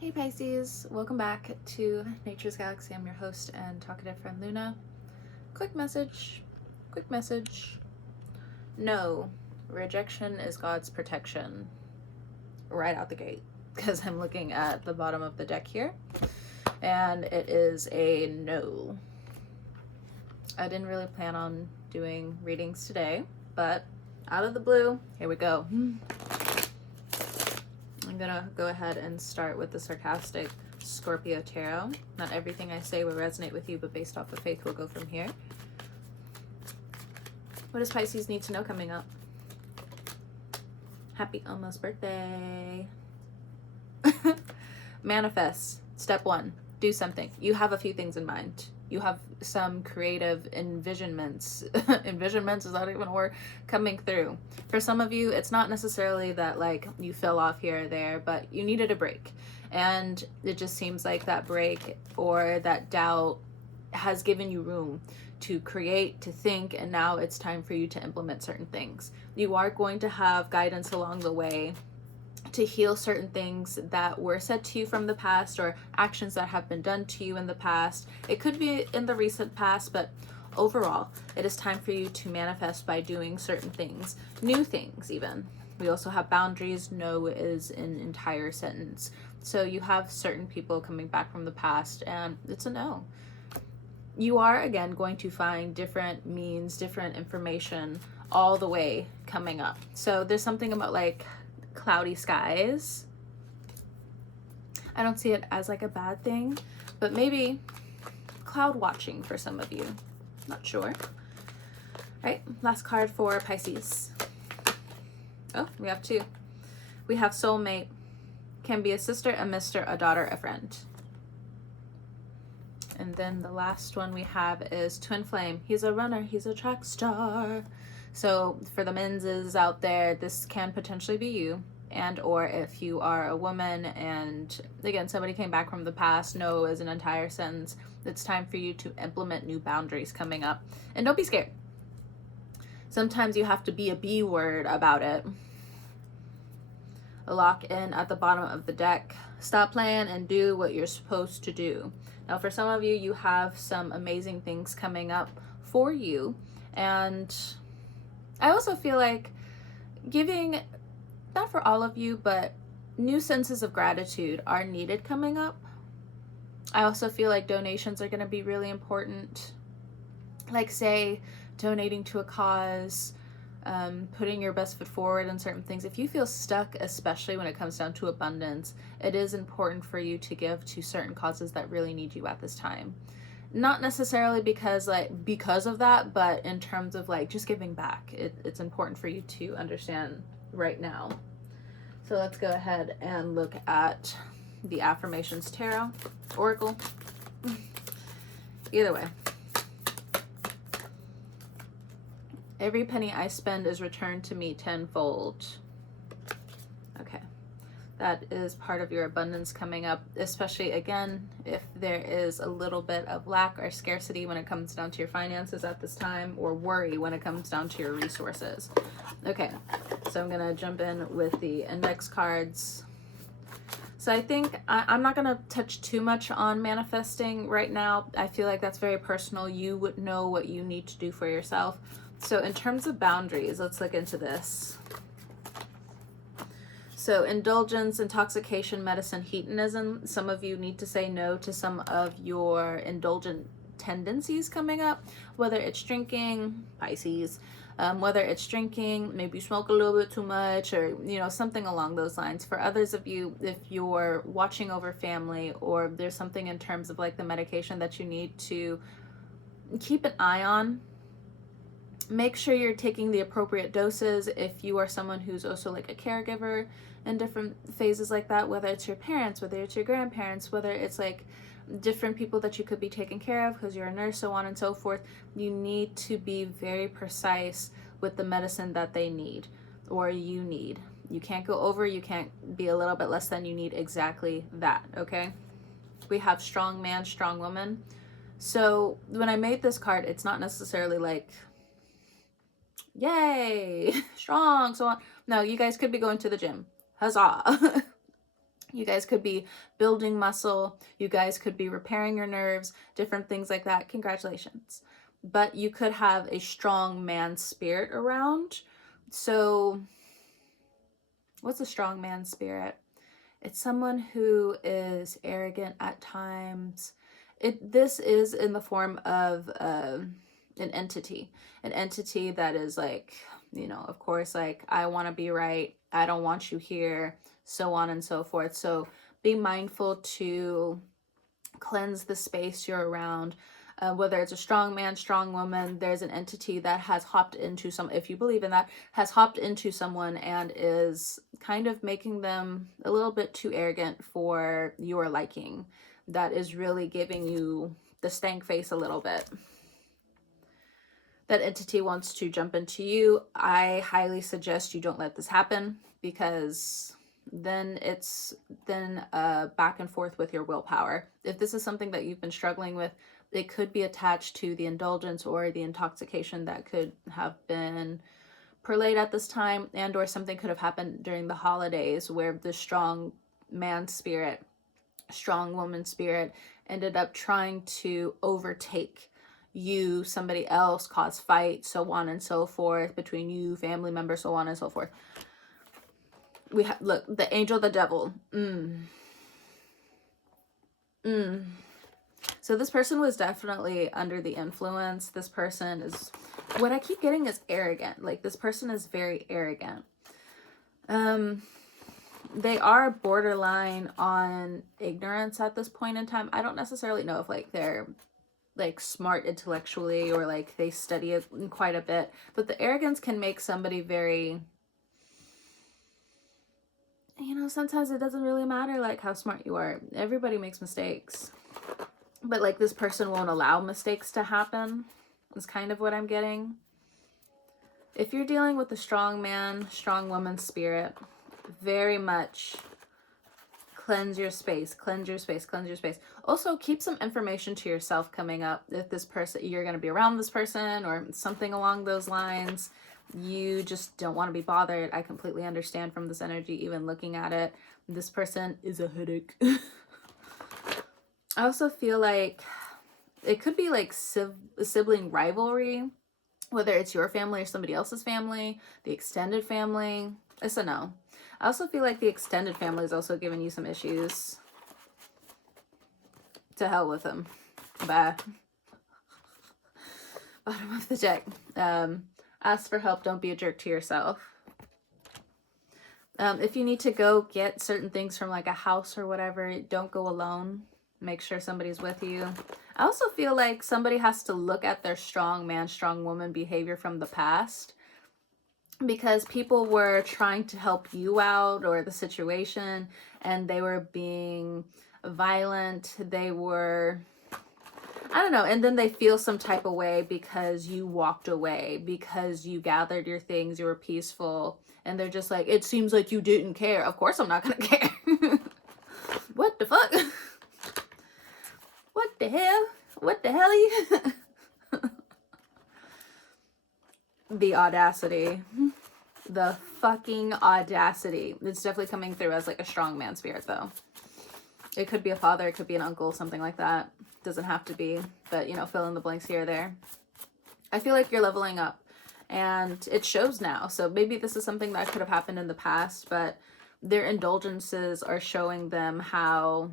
Hey Pisces, welcome back to Nature's Galaxy. I'm your host and talkative friend Luna. Quick message. No, rejection is God's protection. Right out the gate. Because I'm looking at the bottom of the deck here. And it is a no. I didn't really plan on doing readings today, but out of the blue, here we go. I'm gonna go ahead and start with the sarcastic Scorpio Tarot. Not everything I say will resonate with you, but based off of faith, we'll go from here. What does Pisces need to know coming up? Happy almost birthday. Manifest. Step 1. Do something. You have a few things in mind. You have some creative envisionments. Envisionments, is that even a word? Coming through. For some of you, it's not necessarily that like you fell off here or there, but you needed a break. And it just seems like that break or that doubt has given you room to create, to think, and now it's time for you to implement certain things. You are going to have guidance along the way to heal certain things that were said to you from the past or actions that have been done to you in the past. It could be in the recent past, but overall, it is time for you to manifest by doing certain things, new things even. We also have boundaries. No is an entire sentence. So you have certain people coming back from the past and it's a no. You are again going to find different means, different information all the way coming up. So there's something about like cloudy skies. I don't see it as like a bad thing, but maybe cloud watching for some of you. Not sure. Right, last card for Pisces. Oh, we have 2. We have soulmate. Can be a sister, a mister, a daughter, a friend. And then the last one we have is twin flame. He's a runner, he's a track star. So for the menses out there, this can potentially be you. And or if you are a woman and again, somebody came back from the past, no is an entire sentence. It's time for you to implement new boundaries coming up. And don't be scared. Sometimes you have to be a B word about it. Lock in at the bottom of the deck. Stop playing and do what you're supposed to do. Now for some of you, you have some amazing things coming up for you. And I also feel like giving, not for all of you, but new senses of gratitude are needed coming up. I also feel like donations are going to be really important. Like say donating to a cause, putting your best foot forward in certain things. If you feel stuck, especially when it comes down to abundance, it is important for you to give to certain causes that really need you at this time. Not necessarily because of that, but in terms of like just giving back. It's important for you to understand right now. So let's go ahead and look at the affirmations tarot, oracle. Either way. Every penny I spend is returned to me tenfold. Okay. That is part of your abundance coming up, especially again, if there is a little bit of lack or scarcity when it comes down to your finances at this time, or worry when it comes down to your resources. Okay, so I'm gonna jump in with the index cards. So I think I'm not gonna touch too much on manifesting right now. I feel like that's very personal. You would know what you need to do for yourself. So in terms of boundaries, let's look into this. So indulgence, intoxication, medicine, hedonism. Some of you need to say no to some of your indulgent tendencies coming up, whether it's drinking, Pisces, whether it's drinking, maybe you smoke a little bit too much, or something along those lines. For others of you, if you're watching over family, or there's something in terms of like the medication that you need to keep an eye on, make sure you're taking the appropriate doses. If you are someone who's also like a caregiver in different phases like that, whether it's your parents, whether it's your grandparents, whether it's like different people that you could be taking care of because you're a nurse, so on and so forth, you need to be very precise with the medicine that they need or you need. You can't go over, you can't be a little bit less than, you need exactly that, okay? We have strong man, strong woman. So when I made this card, it's not necessarily like, yay, strong, so on. No, you guys could be going to the gym. Huzzah. You guys could be building muscle. You guys could be repairing your nerves, different things like that. Congratulations. But you could have a strong man spirit around. So what's a strong man spirit? It's someone who is arrogant at times. This is in the form of an entity that is like, of course, like, I want to be right, I don't want you here, so on and so forth. So be mindful to cleanse the space you're around. Whether it's a strong man, strong woman, there's an entity that has hopped into if you believe in that, has hopped into someone and is kind of making them a little bit too arrogant for your liking. That is really giving you the stank face a little bit. That entity wants to jump into you. I highly suggest you don't let this happen, because then it's back and forth with your willpower. If this is something that you've been struggling with, it could be attached to the indulgence or the intoxication that could have been parlayed at this time, and or something could have happened during the holidays where the strong man spirit, strong woman spirit ended up trying to overtake you, somebody else, cause fight, so on and so forth, between you, family members, so on and so forth. We have, look, the angel, the devil. So this person was definitely under the influence. This person is, what I keep getting is arrogant. Like, this person is very arrogant. They are borderline on ignorance at this point in time. I don't necessarily know if like they're like smart intellectually or like they study it quite a bit, but the arrogance can make somebody very, sometimes it doesn't really matter like how smart you are. Everybody makes mistakes, but like this person won't allow mistakes to happen is kind of what I'm getting. If you're dealing with a strong man, strong woman spirit, very much cleanse your space, cleanse your space, cleanse your space. Also, keep some information to yourself coming up. If this person, you're going to be around this person or something along those lines, you just don't want to be bothered. I completely understand from this energy, even looking at it. This person is a headache. I also feel like it could be like sibling rivalry, whether it's your family or somebody else's family, the extended family. It's a no. I also feel like the extended family is also giving you some issues. To hell with them. Bye. Bottom of the deck. Ask for help. Don't be a jerk to yourself. If you need to go get certain things from like a house or whatever, don't go alone. Make sure somebody's with you. I also feel like somebody has to look at their strong man, strong woman behavior from the past, because people were trying to help you out or the situation and they were being violent. They were, I don't know, and then they feel some type of way because you walked away, because you gathered your things, you were peaceful, and they're just like, it seems like you didn't care. Of course I'm not gonna care. What the fuck? What the hell? What the hell you? The audacity. The fucking audacity. It's definitely coming through as like a strong man spirit though. It could be a father, it could be an uncle, something like that. Doesn't have to be, but fill in the blanks here or there. I feel like you're leveling up and it shows now. So maybe this is something that could have happened in the past, but their indulgences are showing them how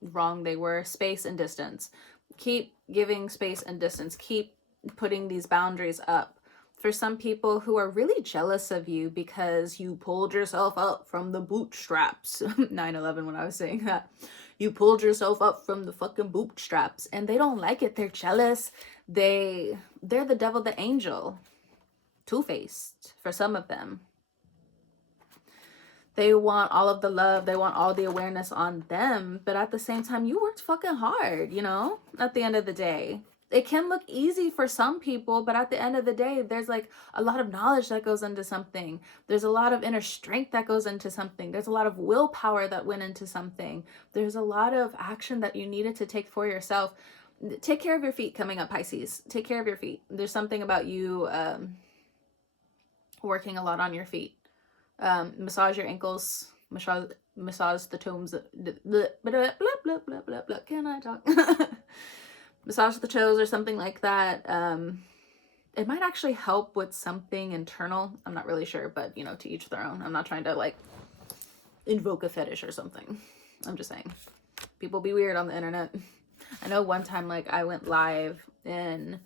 wrong they were. Space and distance. Keep giving space and distance. Keep putting these boundaries up. For some people who are really jealous of you because you pulled yourself up from the bootstraps. 9/11 when I was saying that. You pulled yourself up from the fucking bootstraps and they don't like it. They're jealous. They're the devil, the angel. Two-faced for some of them. They want all of the love. They want all the awareness on them. But at the same time, you worked fucking hard, at the end of the day. It can look easy for some people, but at the end of the day, there's like a lot of knowledge that goes into something. There's a lot of inner strength that goes into something. There's a lot of willpower that went into something. There's a lot of action that you needed to take for yourself. Take care of your feet coming up, Pisces. Take care of your feet. There's something about you working a lot on your feet. Massage your ankles. massage the toes. Blah, blah, blah, blah, blah, blah, blah. Can I talk? Massage the toes or something like that. It might actually help with something internal. I'm not really sure, but you know, to each their own. I'm not trying to like invoke a fetish or something. I'm just saying, people be weird on the internet. I know one time, like, I went live in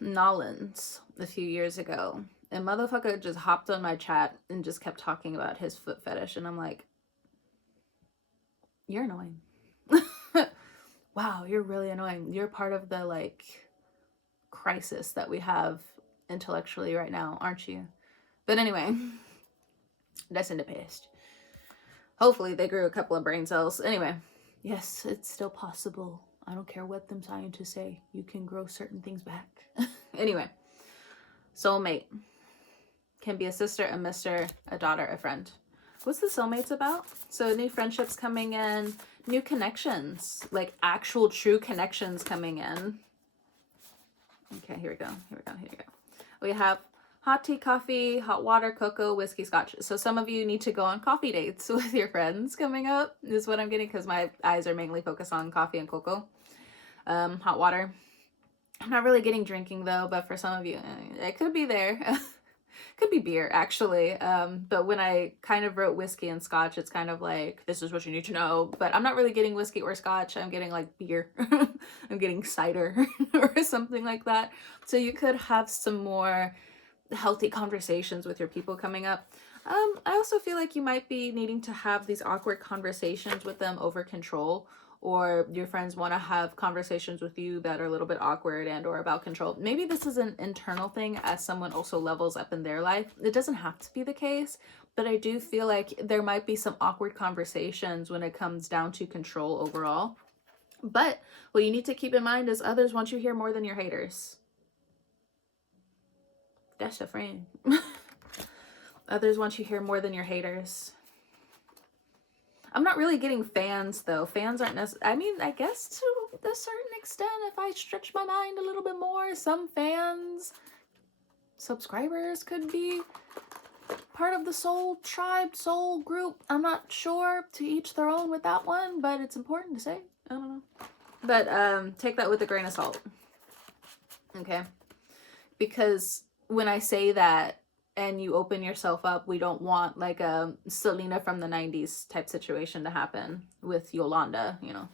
Nollins a few years ago, and motherfucker just hopped on my chat and just kept talking about his foot fetish, and I'm like, you're annoying. Wow, you're really annoying. You're part of the like crisis that we have intellectually right now, aren't you? But anyway, that's in the past. Hopefully they grew a couple of brain cells. Anyway, yes, it's still possible. I don't care what them scientists say. You can grow certain things back. Anyway, soulmate can be a sister, a mister, a daughter, a friend. What's the soulmates about? So new friendships coming in, new connections, like actual true connections coming in. Okay, here we go. We have hot tea, coffee, hot water, cocoa, whiskey, scotch. So some of you need to go on coffee dates with your friends coming up, is what I'm getting, because my eyes are mainly focused on coffee and cocoa. Hot water. I'm not really getting drinking though, but for some of you, it could be there. Could be beer, actually. But when I kind of wrote whiskey and scotch, it's kind of like, this is what you need to know. But I'm not really getting whiskey or scotch. I'm getting like beer. I'm getting cider or something like that. So you could have some more healthy conversations with your people coming up. I also feel like you might be needing to have these awkward conversations with them over control, or your friends want to have conversations with you that are a little bit awkward and or about control. Maybe this is an internal thing as someone also levels up in their life. It doesn't have to be the case, but I do feel like there might be some awkward conversations when it comes down to control overall. But what you need to keep in mind is others want you here more than your haters. That's a friend. Others want you here more than your haters. I'm not really getting fans though. Fans aren't necessarily, I mean, I guess to a certain extent, if I stretch my mind a little bit more, some fans, subscribers could be part of the soul tribe, soul group. I'm not sure, to each their own with that one, but it's important to say. I don't know. But take that with a grain of salt. Okay? Because when I say that, and you open yourself up, we don't want like a Selena from the 90s type situation to happen with Yolanda, you know.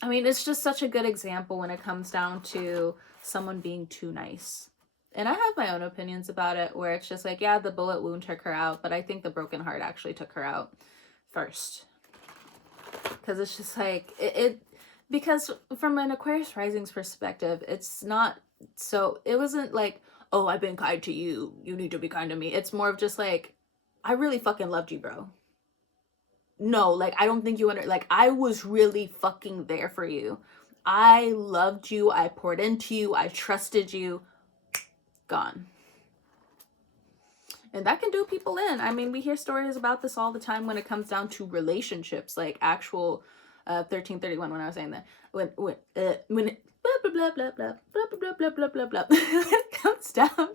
I mean, it's just such a good example when it comes down to someone being too nice. And I have my own opinions about it, where it's just like, yeah, the bullet wound took her out, but I think the broken heart actually took her out first. Because it's just like, because from an Aquarius Rising's perspective, it's not, so it wasn't like, oh, I've been kind to you, you need to be kind to me. It's more of just like, I really fucking loved you, bro. No, like, I don't think you like, I was really fucking there for you. I loved you, I poured into you, I trusted you. Gone. And that can do people in. I mean, we hear stories about this all the time when it comes down to relationships, like actual 1331, when I was saying that. When it blah blah blah blah blah blah blah blah blah blah. When it comes down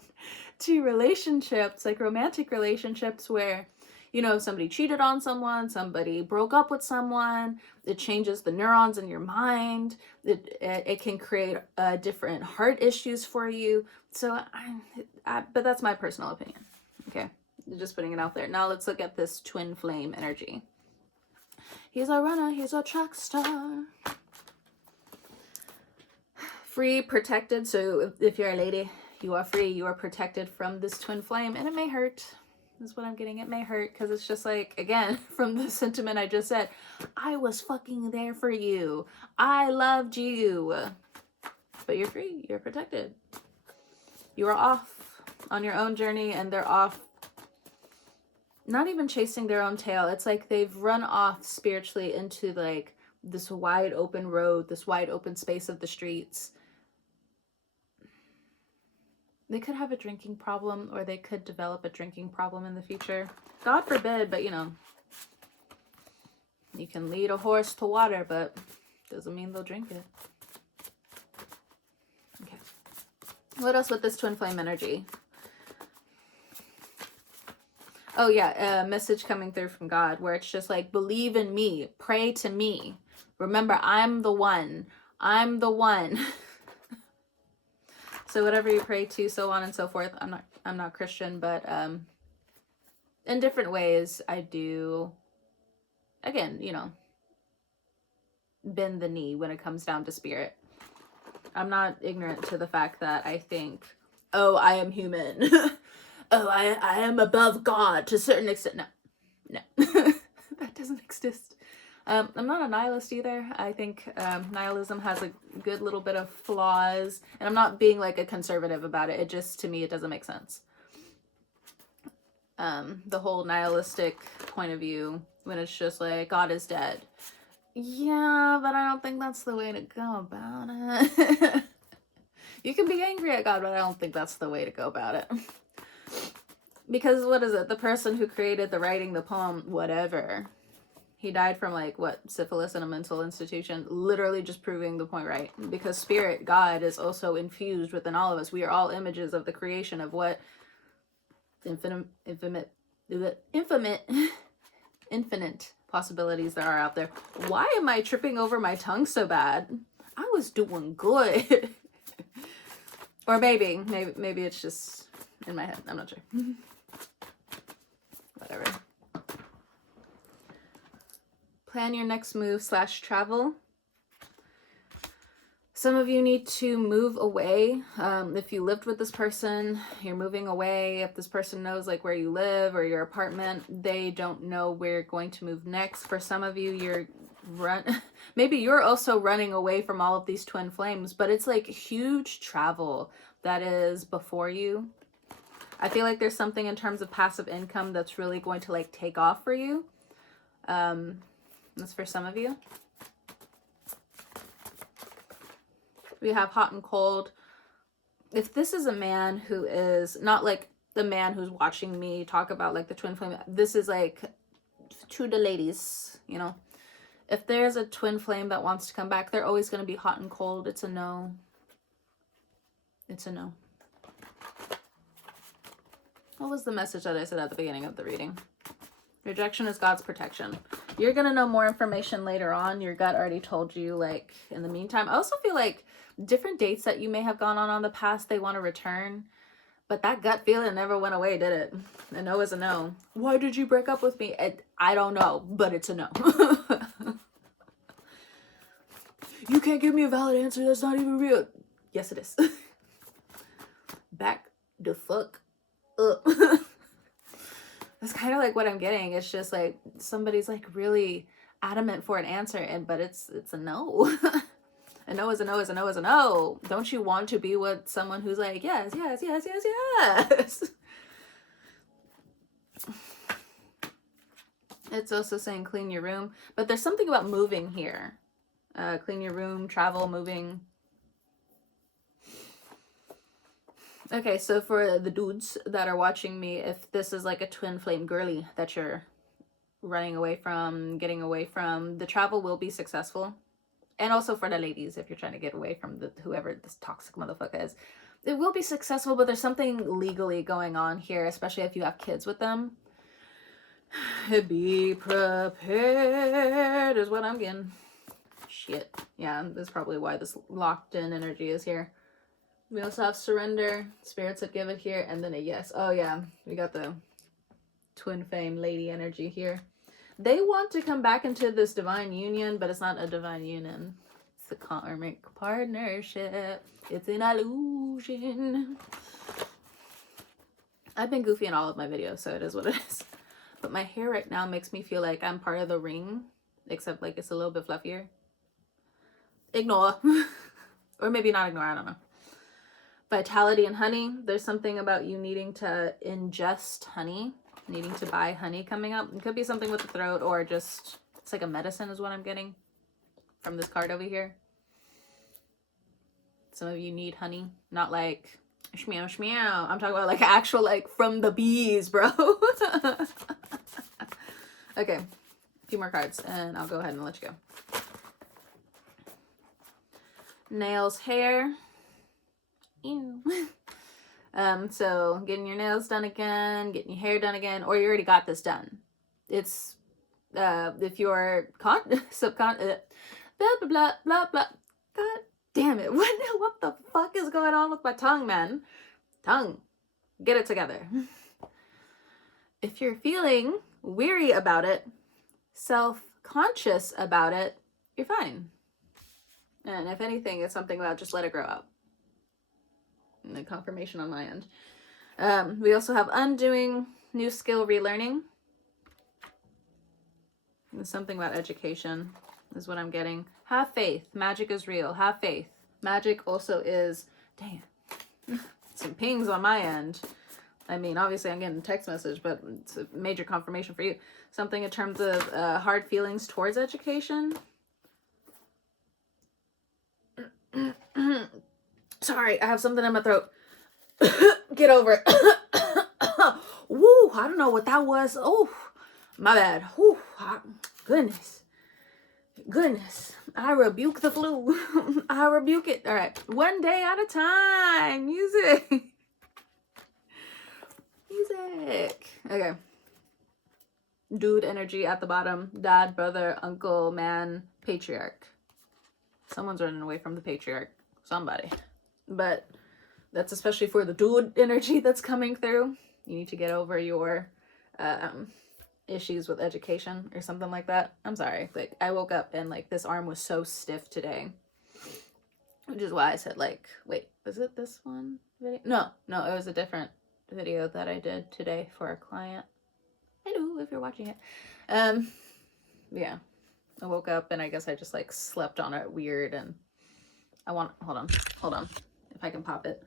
to relationships, like romantic relationships, where, you know, somebody cheated on someone, somebody broke up with someone, it changes the neurons in your mind. It can create different heart issues for you. So, but that's my personal opinion. Okay, just putting it out there. Now let's look at this twin flame energy. He's a runner, he's a track star. Free, protected. So if you're a lady, you are free, you are protected from this twin flame, and it may hurt. That's what I'm getting. It may hurt, because it's just like, again, from the sentiment I just said, I was fucking there for you. I loved you. But you're free, you're protected. You are off on your own journey, and they're off, not even chasing their own tail. It's like they've run off spiritually into like this wide open road, this wide open space of the streets. They could have a drinking problem, or they could develop a drinking problem in the future. God forbid, but you know, you can lead a horse to water, but doesn't mean they'll drink it. Okay. What else with this twin flame energy? Oh yeah, a message coming through from God where it's just like, believe in me, pray to me. Remember, I'm the one. I'm the one. So whatever you pray to, so on and so forth. I'm not Christian, but in different ways I do, again, you know, bend the knee when it comes down to spirit. I'm not ignorant to the fact that I think, oh, I am human. Oh, I am above God to a certain extent. No. That doesn't exist. I'm not a nihilist either. I think nihilism has a good little bit of flaws, and I'm not being like a conservative about it. It just, to me, it doesn't make sense. The whole nihilistic point of view, when it's just like, God is dead. Yeah, but I don't think that's the way to go about it. You can be angry at God, but I don't think that's the way to go about it. Because what is it? The person who created the writing, the poem, whatever, he died from like what, syphilis in a mental institution, literally just proving the point, right? Because spirit, God, is also infused within all of us. We are all images of the creation of what infinite possibilities there are out there. Why am I tripping over my tongue so bad? I was doing good. Or maybe it's just in my head. I'm not sure. Whatever. Plan your next move / travel. Some of you need to move away. If you lived with this person, you're moving away. If this person knows like where you live or your apartment, they don't know where you're going to move next. For some of you, maybe you're also running away from all of these twin flames, but it's like huge travel that is before you. I feel like there's something in terms of passive income that's really going to like take off for you. That's for some of you. We have hot and cold. If this is a man who is not like the man who's watching me talk about like the twin flame, this is like to the ladies, you know. If there's a twin flame that wants to come back, they're always going to be hot and cold. It's a no. It's a no. What was the message that I said at the beginning of the reading? Rejection is God's protection. You're going to know more information later on. Your gut already told you, like, in the meantime. I also feel like different dates that you may have gone on the past, they want to return. But that gut feeling never went away, did it? A no is a no. Why did you break up with me? I don't know, but it's a no. You can't give me a valid answer. That's not even real. Yes, it is. Back the fuck up. That's kind of like what I'm getting. It's just like somebody's like really adamant for an answer, but it's a no. A no is a no is a no is a no. Don't you want to be with someone who's like, yes, yes, yes, yes, yes? It's also saying clean your room, but there's something about moving here. Clean your room, travel, moving. Okay, so for the dudes that are watching me, if this is like a twin flame girly that you're running away from, getting away from, the travel will be successful. And also for the ladies, if you're trying to get away from whoever this toxic motherfucker is, it will be successful, but there's something legally going on here, especially if you have kids with them. Be prepared is what I'm getting. Shit. Yeah, that's probably why this locked in energy is here. We also have surrender. Spirits that give it here. And then a yes. Oh, yeah. We got the twin flame lady energy here. They want to come back into this divine union, but it's not a divine union. It's a karmic partnership. It's an illusion. I've been goofy in all of my videos, so it is what it is. But my hair right now makes me feel like I'm part of the ring, except like it's a little bit fluffier. Ignore. Or maybe not ignore, I don't know. Vitality and honey. There's something about you needing to ingest honey, needing to buy honey coming up. It could be something with the throat, or just, it's like a medicine is what I'm getting from this card over here. Some of you need honey, not like shmeow shmeow. I'm talking about like actual, like from the bees, bro. Okay, a few more cards and I'll go ahead and let you go. Nails, hair. Ew. So getting your nails done again, getting your hair done again, or you already got this done. It's if you're blah blah blah blah blah. God damn it! What the fuck is going on with my tongue, man? Tongue, get it together. If you're feeling weary about it, self-conscious about it, you're fine. And if anything, it's something about just let it grow out. And the confirmation on my end. We also have undoing, new skill relearning. There's something about education is what I'm getting. Have faith. Magic is real. Have faith. Magic also is, damn, some pings on my end. I mean, obviously I'm getting a text message, but it's a major confirmation for you. Something in terms of hard feelings towards education. Sorry, I have something in my throat. Get over it. Woo, I don't know what that was. Oh, my bad. Whew, goodness. I rebuke the flu. I rebuke it. All right, one day at a time. Music. Okay. Dude energy at the bottom. Dad, brother, uncle, man, patriarch. Someone's running away from the patriarch. Somebody. But that's especially for the dude energy that's coming through. You need to get over your issues with education or something like that. I'm sorry. Like, I woke up and like this arm was so stiff today. Which is why I said like, wait, was it this one video? No, it was a different video that I did today for a client. Hello, if you're watching it. Yeah. I woke up and I guess I just like slept on it weird, and I want, hold on, if I can pop it.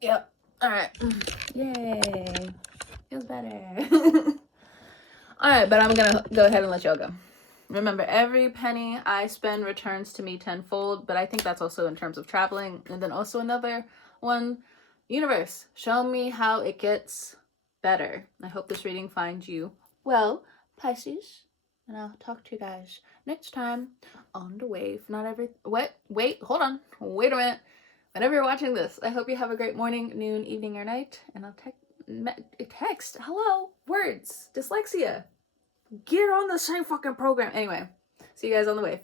Yep. All right. Yay. Feels better. All right, but I'm gonna go ahead and let y'all go. Remember, every penny I spend returns to me tenfold, but I think that's also in terms of traveling. And then also another one, universe, show me how it gets better. I hope this reading finds you well, Pisces. And I'll talk to you guys next time on the wave. Not every... Wait, hold on. Wait a minute. Whenever you're watching this, I hope you have a great morning, noon, evening, or night. And I'll text. Hello. Words. Dyslexia. Get on the same fucking program. Anyway, see you guys on the wave.